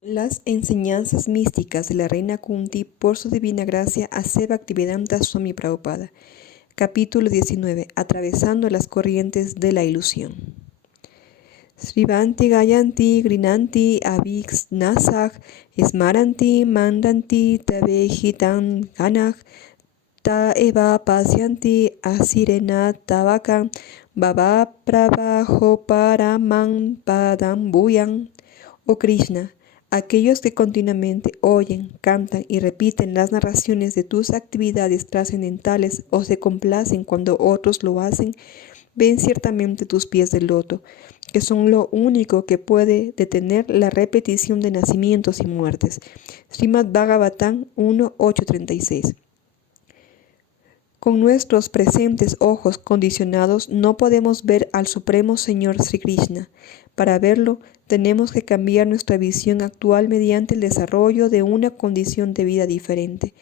Las enseñanzas místicas de la reina Kunti por su divina gracia a Seva Bhaktivedanta Swami Prabhupada. Capítulo 19. Atravesando las corrientes de la ilusión. Srivanti Gayanti Grinanti Aviksnasag Smaranti Mandanti Tavehitan Ganag Ta Eva Pasyanti Asirena Tavakan Baba Pravajo Paraman Padam Bhuyan. Oh Krishna, aquellos que continuamente oyen, cantan y repiten las narraciones de tus actividades trascendentales o se complacen cuando otros lo hacen, ven ciertamente tus pies de loto, que son lo único que puede detener la repetición de nacimientos y muertes. Srimad Bhagavatam 1.8.36. Con nuestros presentes ojos condicionados no podemos ver al Supremo Señor Sri Krishna. Para verlo, tenemos que cambiar nuestra visión actual mediante el desarrollo de una condición de vida diferente,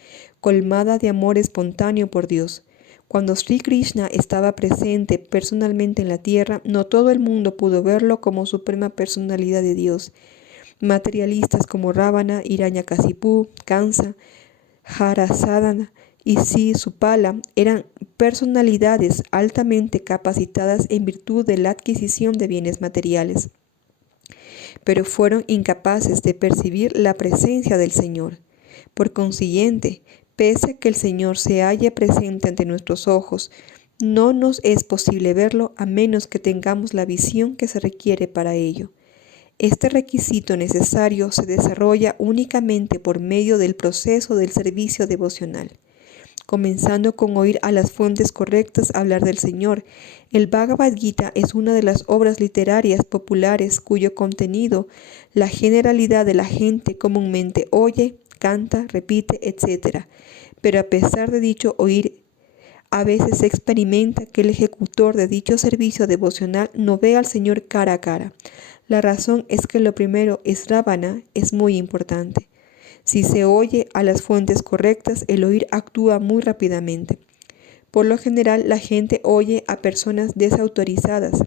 colmada de amor espontáneo por Dios. Cuando Sri Krishna estaba presente personalmente en la tierra, no todo el mundo pudo verlo como suprema personalidad de Dios. Materialistas como Ravana, Hiranyakasipu, Kansa, Jarasadhana y Sisupala eran personalidades altamente capacitadas en virtud de la adquisición de bienes materiales, pero fueron incapaces de percibir la presencia del Señor. Por consiguiente, pese a que el Señor se halle presente ante nuestros ojos, no nos es posible verlo a menos que tengamos la visión que se requiere para ello. Este requisito necesario se desarrolla únicamente por medio del proceso del servicio devocional. Comenzando con oír a las fuentes correctas hablar del Señor, el Bhagavad Gita es una de las obras literarias populares cuyo contenido la generalidad de la gente comúnmente oye, canta, repite, etc. Pero a pesar de dicho oír, a veces se experimenta que el ejecutor de dicho servicio devocional no ve al Señor cara a cara. La razón es que lo primero, Sravana, es muy importante. Si se oye a las fuentes correctas, el oír actúa muy rápidamente. Por lo general, la gente oye a personas desautorizadas.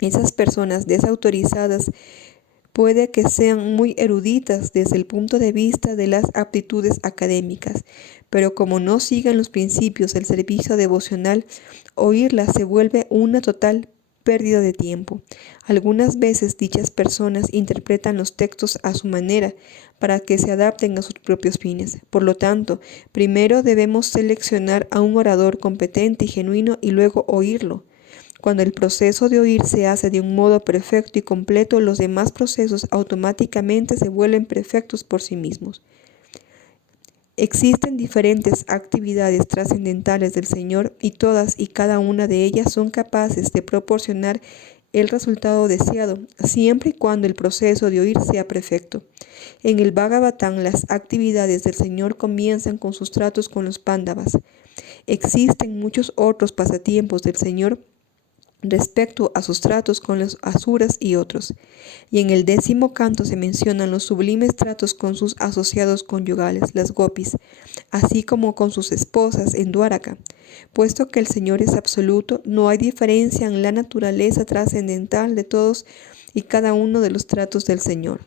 Esas personas desautorizadas puede que sean muy eruditas desde el punto de vista de las aptitudes académicas, pero como no siguen los principios del servicio devocional, oírlas se vuelve una total pérdida de tiempo. Algunas veces dichas personas interpretan los textos a su manera para que se adapten a sus propios fines. Por lo tanto, primero debemos seleccionar a un orador competente y genuino y luego oírlo. Cuando el proceso de oír se hace de un modo perfecto y completo, los demás procesos automáticamente se vuelven perfectos por sí mismos. Existen diferentes actividades trascendentales del Señor y todas y cada una de ellas son capaces de proporcionar el resultado deseado, siempre y cuando el proceso de oír sea perfecto. En el Bhagavatam, las actividades del Señor comienzan con sus tratos con los Pándavas. Existen muchos otros pasatiempos del Señor respecto a sus tratos con los asuras y otros. Y en el 10º canto se mencionan los sublimes tratos con sus asociados conyugales, las gopis, así como con sus esposas en Dwaraka. Puesto que el Señor es absoluto, no hay diferencia en la naturaleza trascendental de todos y cada uno de los tratos del Señor.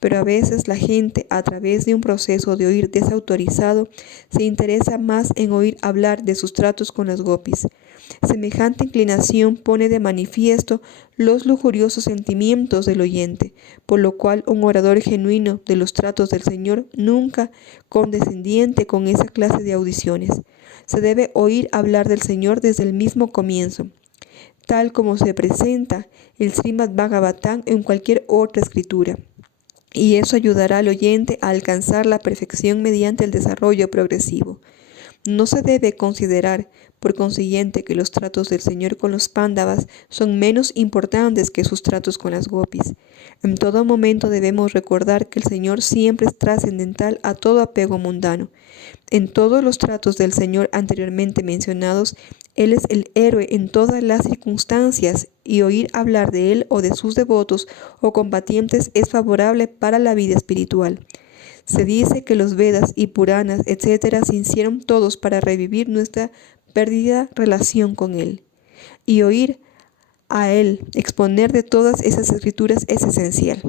Pero a veces la gente, a través de un proceso de oír desautorizado, se interesa más en oír hablar de sus tratos con las gopis. Semejante inclinación pone de manifiesto los lujuriosos sentimientos del oyente, por lo cual un orador genuino de los tratos del Señor nunca condescendiente con esa clase de audiciones. Se debe oír hablar del Señor desde el mismo comienzo, tal como se presenta el Srimad Bhagavatam en cualquier otra escritura. Y eso ayudará al oyente a alcanzar la perfección mediante el desarrollo progresivo. No se debe considerar, por consiguiente, que los tratos del Señor con los Pándavas son menos importantes que sus tratos con las gopis. En todo momento debemos recordar que el Señor siempre es trascendental a todo apego mundano. En todos los tratos del Señor anteriormente mencionados, Él es el héroe en todas las circunstancias y oír hablar de Él o de sus devotos o combatientes es favorable para la vida espiritual. Se dice que los Vedas y Puranas, etc., se hicieron todos para revivir nuestra perdida relación con Él. Y oír a Él exponer de todas esas escrituras es esencial.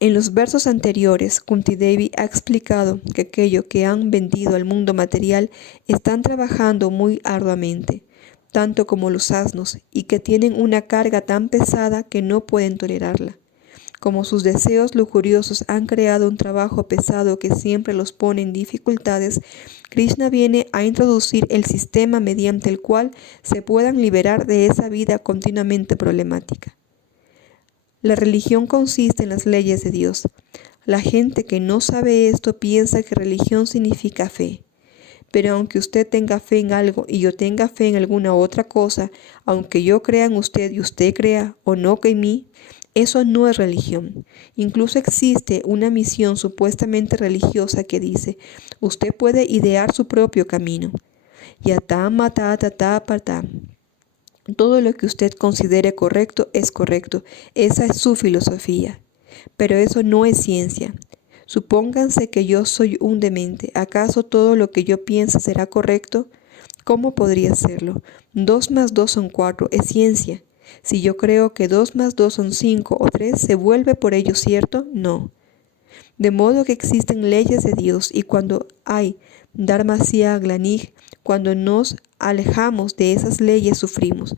En los versos anteriores, Kunti Devi ha explicado que aquello que han vendido al mundo material están trabajando muy arduamente, tanto como los asnos, y que tienen una carga tan pesada que no pueden tolerarla. Como sus deseos lujuriosos han creado un trabajo pesado que siempre los pone en dificultades, Krishna viene a introducir el sistema mediante el cual se puedan liberar de esa vida continuamente problemática. La religión consiste en las leyes de Dios. La gente que no sabe esto piensa que religión significa fe. Pero aunque usted tenga fe en algo y yo tenga fe en alguna otra cosa, aunque yo crea en usted y usted crea o no que en mí, eso no es religión. Incluso existe una misión supuestamente religiosa que dice, usted puede idear su propio camino. Yatam mata tata patam. Todo lo que usted considere correcto es correcto. Esa es su filosofía. Pero eso no es ciencia. Supónganse que yo soy un demente. ¿Acaso todo lo que yo piense será correcto? ¿Cómo podría serlo? 2 más 2 son 4. Es ciencia. Si yo creo que 2 más 2 son 5 o 3, ¿se vuelve por ello cierto? No. De modo que existen leyes de Dios y cuando hay Dharmasya Glanij, cuando nos alejamos de esas leyes sufrimos,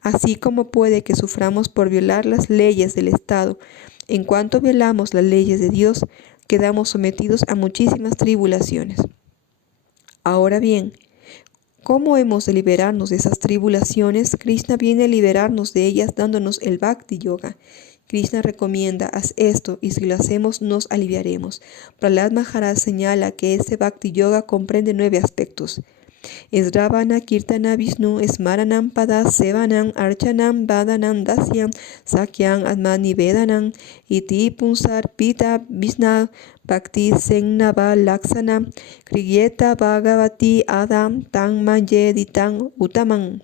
así como puede que suframos por violar las leyes del Estado. En cuanto violamos las leyes de Dios, quedamos sometidos a muchísimas tribulaciones. Ahora bien, ¿cómo hemos de liberarnos de esas tribulaciones? Krishna viene a liberarnos de ellas dándonos el Bhakti Yoga. Krishna recomienda, haz esto y si lo hacemos nos aliviaremos. Prahlad Maharaj señala que este Bhakti Yoga comprende 9 aspectos. Sravana Kirtana Vishnu Smaranam Pada Sevanam Archanam Vadanam Dasyam Sakyam Atmani Vedanam Iti Punsar Pita Vishna Bhakti Sengnava Laksana Kriyeta Bhagavati Adam Tan Mayeditan Utamam.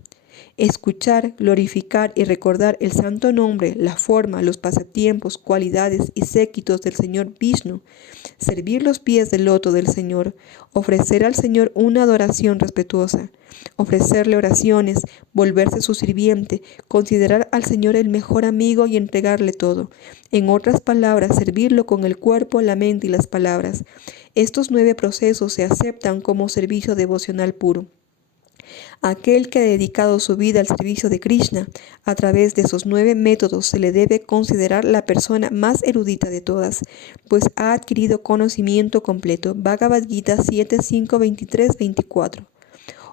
Escuchar, glorificar y recordar el santo nombre, la forma, los pasatiempos, cualidades y séquitos del Señor Vishnu, servir los pies del loto del Señor, ofrecer al Señor una adoración respetuosa, ofrecerle oraciones, volverse su sirviente, considerar al Señor el mejor amigo y entregarle todo. En otras palabras, servirlo con el cuerpo, la mente y las palabras. Estos 9 procesos se aceptan como servicio devocional puro. Aquel que ha dedicado su vida al servicio de Krishna, a través de esos 9 métodos se le debe considerar la persona más erudita de todas, pues ha adquirido conocimiento completo. Bhagavad Gita 7, 5, 23, 24.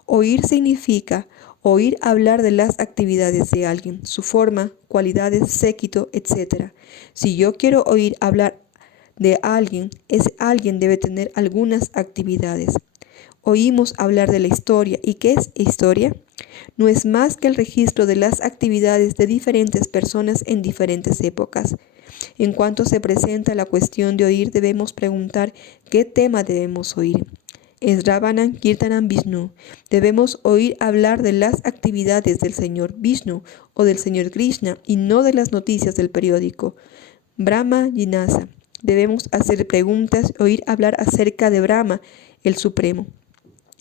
Oír significa oír hablar de las actividades de alguien, su forma, cualidades, séquito, etc. Si yo quiero oír hablar de alguien, ese alguien debe tener algunas actividades. Oímos hablar de la historia. ¿Y qué es historia? No es más que el registro de las actividades de diferentes personas en diferentes épocas. En cuanto se presenta la cuestión de oír, debemos preguntar qué tema debemos oír. Sravanam Kirtanam Vishnu. Debemos oír hablar de las actividades del Señor Vishnu o del Señor Krishna y no de las noticias del periódico. Brahma Jinasa. Debemos hacer preguntas, oír hablar acerca de Brahma, el Supremo.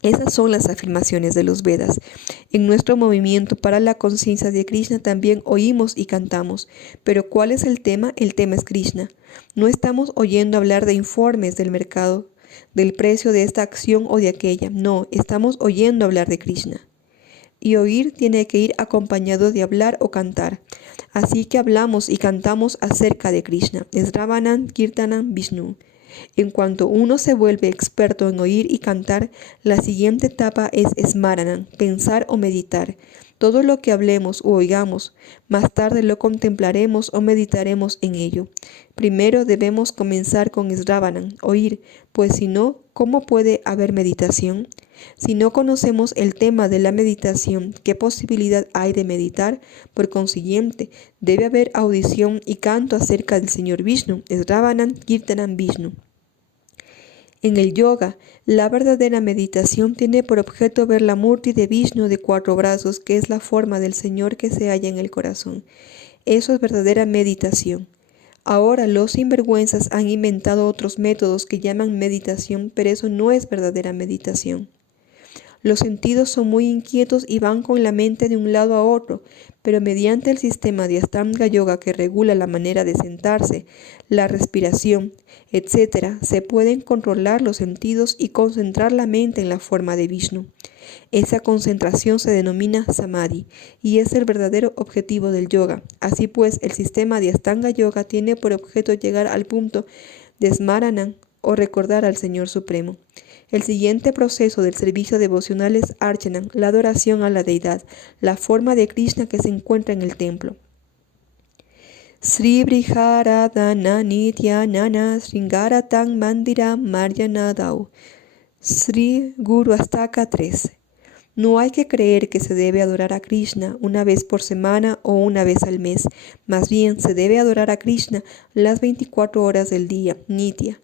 Esas son las afirmaciones de los Vedas. En nuestro movimiento para la conciencia de Krishna también oímos y cantamos. Pero ¿cuál es el tema? El tema es Krishna. No estamos oyendo hablar de informes del mercado, del precio de esta acción o de aquella. No, estamos oyendo hablar de Krishna. Y oír tiene que ir acompañado de hablar o cantar. Así que hablamos y cantamos acerca de Krishna. Sravanam Kirtanam Vishnu. En cuanto uno se vuelve experto en oír y cantar, la siguiente etapa es Smaranam, pensar o meditar. Todo lo que hablemos o oigamos, más tarde lo contemplaremos o meditaremos en ello. Primero debemos comenzar con Sravanam, oír, pues si no, ¿cómo puede haber meditación? Si no conocemos el tema de la meditación, ¿qué posibilidad hay de meditar? Por consiguiente, debe haber audición y canto acerca del Señor Vishnu, Sravanam Kirtanam Vishnu. En el yoga, la verdadera meditación tiene por objeto ver la Murti de Vishnu de 4 brazos, que es la forma del Señor que se halla en el corazón. Eso es verdadera meditación. Ahora los sinvergüenzas han inventado otros métodos que llaman meditación, pero eso no es verdadera meditación. Los sentidos son muy inquietos y van con la mente de un lado a otro, pero mediante el sistema de Ashtanga Yoga que regula la manera de sentarse, la respiración, etc., se pueden controlar los sentidos y concentrar la mente en la forma de Vishnu. Esa concentración se denomina Samadhi y es el verdadero objetivo del yoga. Así pues, el sistema de Ashtanga Yoga tiene por objeto llegar al punto de Smarana o recordar al Señor Supremo. El siguiente proceso del servicio devocional es Archana, la adoración a la deidad, la forma de Krishna que se encuentra en el templo. Sri Briharadhana Nityanana Sringaratang Mandira Maryanadau. Sri Guru Astaka 13. No hay que creer que se debe adorar a Krishna una vez por semana o una vez al mes. Más bien, se debe adorar a Krishna las 24 horas del día, Nitya.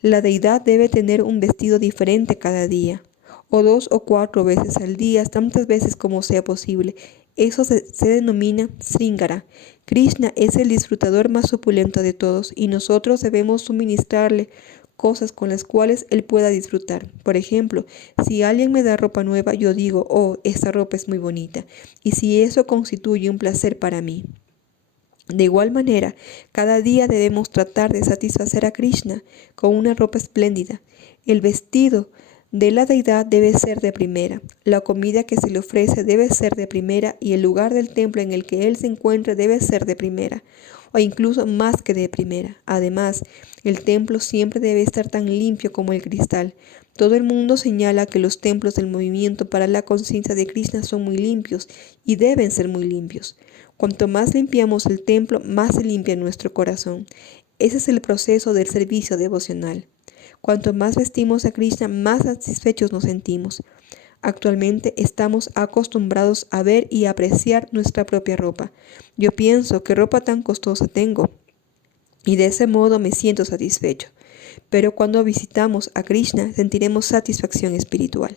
La deidad debe tener un vestido diferente cada día, o 2 o 4 veces al día, tantas veces como sea posible. Eso se denomina Sringara. Krishna es el disfrutador más opulento de todos y nosotros debemos suministrarle cosas con las cuales él pueda disfrutar. Por ejemplo, si alguien me da ropa nueva, yo digo, oh, esta ropa es muy bonita, y si eso constituye un placer para mí. De igual manera, cada día debemos tratar de satisfacer a Krishna con una ropa espléndida. El vestido de la deidad debe ser de primera, la comida que se le ofrece debe ser de primera y el lugar del templo en el que él se encuentre debe ser de primera, o incluso más que de primera. Además, el templo siempre debe estar tan limpio como el cristal. Todo el mundo señala que los templos del movimiento para la conciencia de Krishna son muy limpios y deben ser muy limpios. Cuanto más limpiamos el templo, más se limpia nuestro corazón. Ese es el proceso del servicio devocional. Cuanto más vestimos a Krishna, más satisfechos nos sentimos. Actualmente estamos acostumbrados a ver y apreciar nuestra propia ropa. Yo pienso qué ropa tan costosa tengo y de ese modo me siento satisfecho. Pero cuando visitamos a Krishna sentiremos satisfacción espiritual.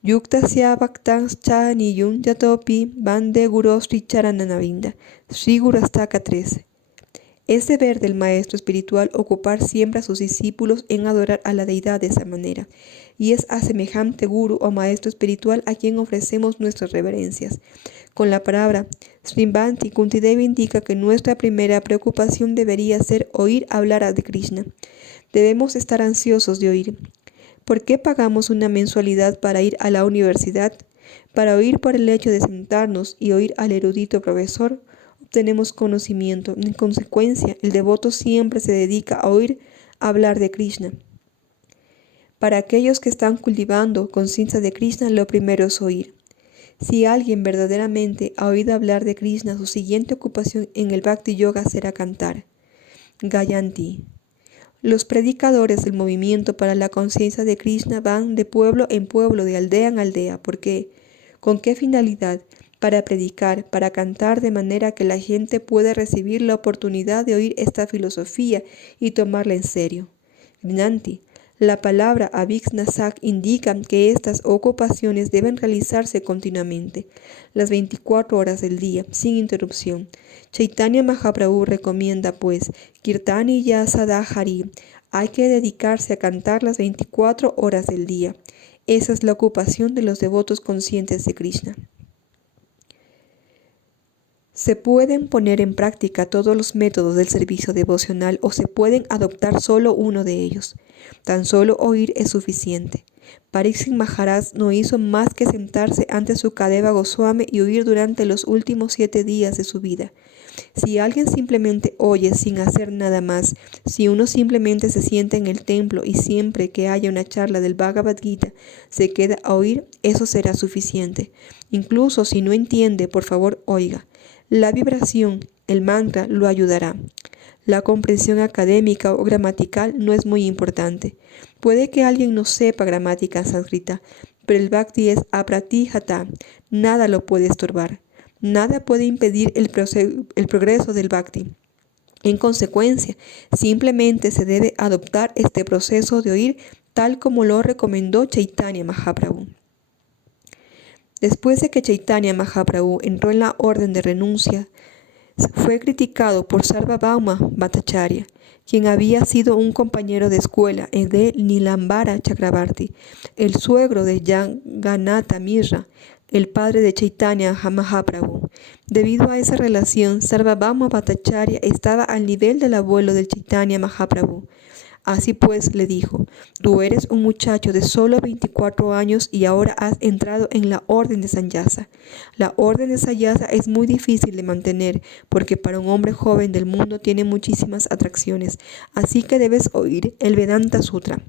Yuktasya Bhaktanscha Niyun Yatopi Bande Guru Sri Charananavinda. Sri Guru Astaka 13. Es deber del maestro espiritual ocupar siempre a sus discípulos en adorar a la deidad de esa manera, y es a semejante guru o maestro espiritual a quien ofrecemos nuestras reverencias. Con la palabra Srimbanti, Kuntidevi indica que nuestra primera preocupación debería ser oír hablar de Krishna. Debemos estar ansiosos de oír. ¿Por qué pagamos una mensualidad para ir a la universidad? Para oír por el hecho de sentarnos y oír al erudito profesor, obtenemos conocimiento. En consecuencia, el devoto siempre se dedica a oír hablar de Krishna. Para aquellos que están cultivando conciencia de Krishna, lo primero es oír. Si alguien verdaderamente ha oído hablar de Krishna, su siguiente ocupación en el Bhakti Yoga será cantar. Gayanti. Los predicadores del movimiento para la conciencia de Krishna van de pueblo en pueblo, de aldea en aldea. ¿Por qué? ¿Con qué finalidad? Para predicar, para cantar de manera que la gente pueda recibir la oportunidad de oír esta filosofía y tomarla en serio. Gnanti. La palabra Avixnasak indica que estas ocupaciones deben realizarse continuamente, las 24 horas del día, sin interrupción. Chaitanya Mahaprabhu recomienda, pues, Kirtani Yasada Hari. Hay que dedicarse a cantar las 24 horas del día. Esa es la ocupación de los devotos conscientes de Krishna. Se pueden poner en práctica todos los métodos del servicio devocional o se pueden adoptar solo uno de ellos. Tan solo oír es suficiente. Pariksit Maharaj no hizo más que sentarse ante Sukadeva Goswami y oír durante los últimos 7 días de su vida. Si alguien simplemente oye sin hacer nada más, si uno simplemente se sienta en el templo y siempre que haya una charla del Bhagavad Gita se queda a oír, eso será suficiente. Incluso si no entiende, por favor oiga. La vibración, el mantra, lo ayudará. La comprensión académica o gramatical no es muy importante. Puede que alguien no sepa gramática sánscrita, pero el bhakti es apratihata. Nada lo puede estorbar. Nada puede impedir el progreso del bhakti. En consecuencia, simplemente se debe adoptar este proceso de oír tal como lo recomendó Chaitanya Mahaprabhu. Después de que Chaitanya Mahaprabhu entró en la orden de renuncia Fue criticado por Sarvabhauma Bhattacharya, quien había sido un compañero de escuela de Nilambara Chakrabarti, el suegro de Jagannatha Mishra, el padre de Chaitanya Mahaprabhu. Debido a esa relación, Sarvabhauma Bhattacharya estaba al nivel del abuelo del Chaitanya Mahaprabhu. Así pues, le dijo, tú eres un muchacho de solo 24 años y ahora has entrado en la orden de Sannyasa. La orden de Sannyasa es muy difícil de mantener porque para un hombre joven del mundo tiene muchísimas atracciones, así que debes oír el Vedanta Sutra.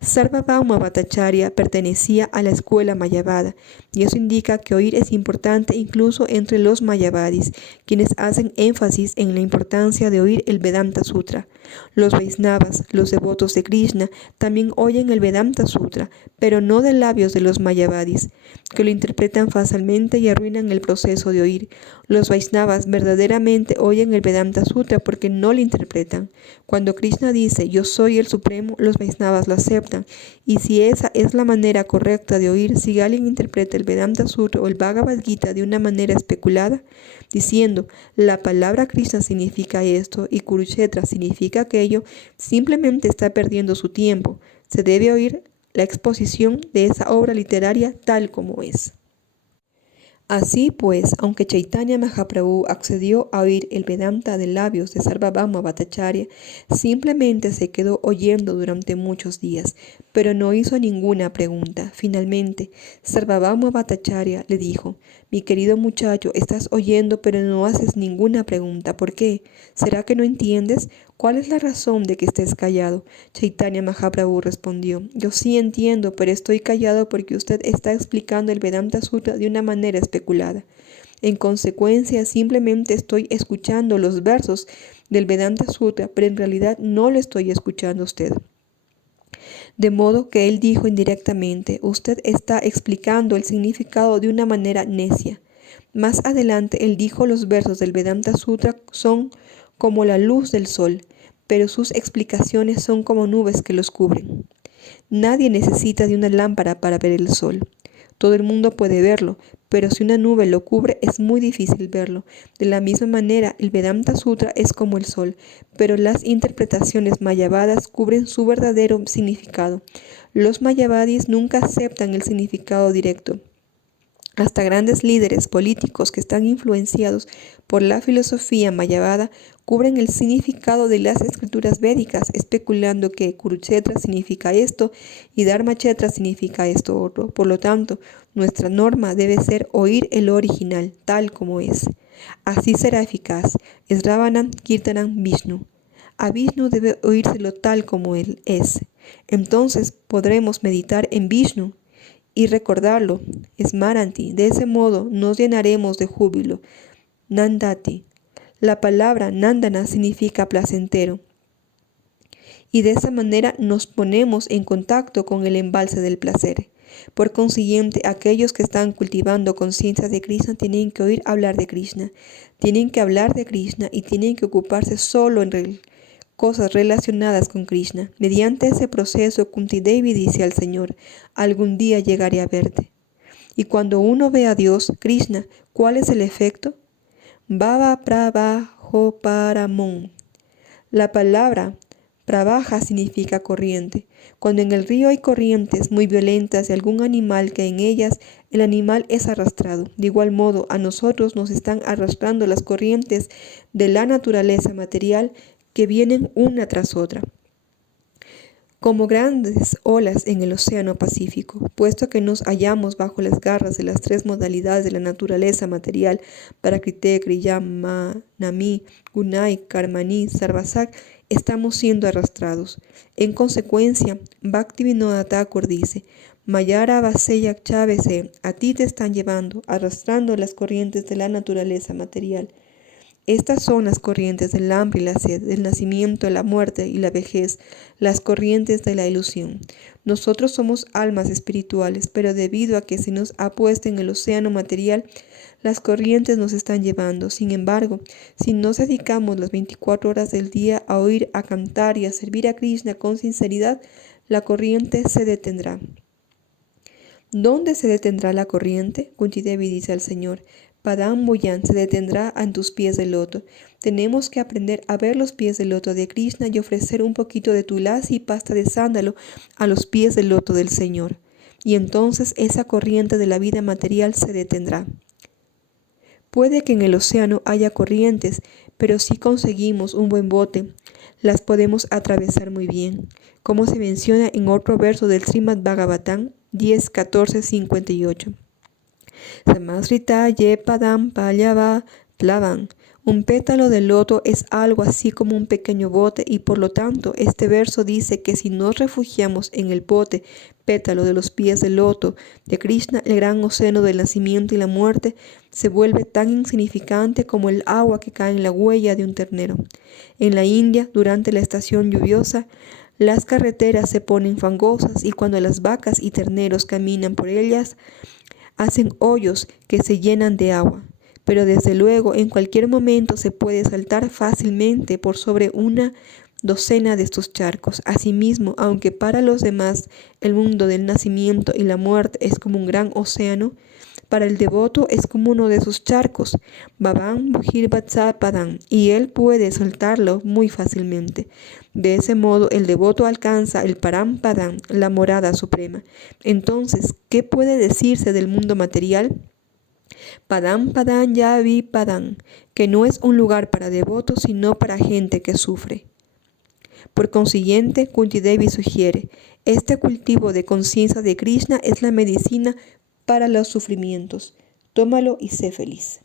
Sarvabhauma Bhattacharya pertenecía a la escuela Mayavada, y eso indica que oír es importante incluso entre los Mayavadis, quienes hacen énfasis en la importancia de oír el Vedanta Sutra. Los Vaisnavas, los devotos de Krishna, también oyen el Vedanta Sutra, pero no de labios de los Mayavadis, que lo interpretan fácilmente y arruinan el proceso de oír. Los Vaisnavas verdaderamente oyen el Vedanta Sutra porque no lo interpretan. Cuando Krishna dice, yo soy el Supremo, los Vaisnavas lo aceptan. Y si esa es la manera correcta de oír, si alguien interpreta el Vedanta Sutra o el Bhagavad Gita de una manera especulada, diciendo, la palabra Krishna significa esto y Kurukshetra significa aquello, simplemente está perdiendo su tiempo. Se debe oír la exposición de esa obra literaria tal como es. Así pues, aunque Chaitanya Mahaprabhu accedió a oír el Vedanta de labios de Sarvabhauma Bhattacharya, simplemente se quedó oyendo durante muchos días, pero no hizo ninguna pregunta. Finalmente, Sarvabhauma Bhattacharya le dijo, mi querido muchacho, estás oyendo pero no haces ninguna pregunta. ¿Por qué? ¿Será que no entiendes? ¿Cuál es la razón de que estés callado? Chaitanya Mahaprabhu respondió, yo sí entiendo, pero estoy callado porque usted está explicando el Vedanta Sutra de una manera especulada. En consecuencia, simplemente estoy escuchando los versos del Vedanta Sutra, pero en realidad no lo estoy escuchando a usted. De modo que él dijo indirectamente, usted está explicando el significado de una manera necia. Más adelante él dijo los versos del Vedanta Sutra son como la luz del sol, pero sus explicaciones son como nubes que los cubren. Nadie necesita de una lámpara para ver el sol. Todo el mundo puede verlo, pero si una nube lo cubre es muy difícil verlo. De la misma manera, el Vedanta Sutra es como el sol, pero las interpretaciones mayavadas cubren su verdadero significado. Los mayavadis nunca aceptan el significado directo. Hasta grandes líderes políticos que están influenciados por la filosofía mayavada cubren el significado de las escrituras védicas, especulando que Kurukshetra significa esto y Dharmakshetra significa esto otro. Por lo tanto, nuestra norma debe ser oír el original, tal como es. Así será eficaz. Sravanam Kirtanam Vishnu. A Vishnu debe oírselo tal como él es. Entonces podremos meditar en Vishnu y recordarlo, Smaranti. De ese modo nos llenaremos de júbilo. Nandati. La palabra Nandana significa placentero. Y de esa manera nos ponemos en contacto con el embalse del placer. Por consiguiente, aquellos que están cultivando conciencia de Krishna tienen que oír hablar de Krishna. Tienen que hablar de Krishna y tienen que ocuparse solo en cosas relacionadas con Krishna. Mediante ese proceso, Kunti Devi dice al Señor, algún día llegaré a verte. Y cuando uno ve a Dios, Krishna, ¿cuál es el efecto? Bhava Pravaho Paramon. La palabra Pravaja significa corriente. Cuando en el río hay corrientes muy violentas de algún animal que en ellas, el animal es arrastrado. De igual modo, a nosotros nos están arrastrando las corrientes de la naturaleza material que vienen una tras otra, como grandes olas en el océano Pacífico, puesto que nos hallamos bajo las garras de las tres modalidades de la naturaleza material, Prakriti, Kriya, Nami, Gunai, Karmani, Sarvasak, estamos siendo arrastrados. En consecuencia, Bhaktivinoda Thakur dice, Mayara Vaseya Chavese, a ti te están llevando, arrastrando las corrientes de la naturaleza material. Estas son las corrientes del hambre y la sed, del nacimiento, la muerte y la vejez, las corrientes de la ilusión. Nosotros somos almas espirituales, pero debido a que se nos ha puesto en el océano material, las corrientes nos están llevando. Sin embargo, si nos dedicamos las 24 horas del día a oír, a cantar y a servir a Krishna con sinceridad, la corriente se detendrá. ¿Dónde se detendrá la corriente? Kunti Devi dice al Señor, Padam Boyan se detendrá a tus pies de loto. Tenemos que aprender a ver los pies de loto de Krishna y ofrecer un poquito de tulasi y pasta de sándalo a los pies del loto del Señor. Y entonces esa corriente de la vida material se detendrá. Puede que en el océano haya corrientes, pero si conseguimos un buen bote, las podemos atravesar muy bien, como se menciona en otro verso del Srimad Bhagavatam 10:14-58. Samasrita ye padam palyava plavan. Un pétalo de loto es algo así como un pequeño bote y por lo tanto este verso dice que si nos refugiamos en el bote pétalo de los pies del loto de Krishna, el gran océano del nacimiento y la muerte se vuelve tan insignificante como el agua que cae en la huella de un ternero. En la India, durante la estación lluviosa, las carreteras se ponen fangosas y cuando las vacas y terneros caminan por ellas, hacen hoyos que se llenan de agua. Pero desde luego en cualquier momento se puede saltar fácilmente por sobre una docena de estos charcos. Asimismo, aunque para los demás el mundo del nacimiento y la muerte es como un gran océano, para el devoto es como uno de esos charcos, Bhavan Bhujirvatsa Padam, y él puede saltarlo muy fácilmente. De ese modo, el devoto alcanza el Param Padam, la morada suprema. Entonces, ¿qué puede decirse del mundo material? Padam Padam Yavi Padam, que no es un lugar para devotos, sino para gente que sufre. Por consiguiente, Kunti Devi sugiere, este cultivo de conciencia de Krishna es la medicina para los sufrimientos. Tómalo y sé feliz.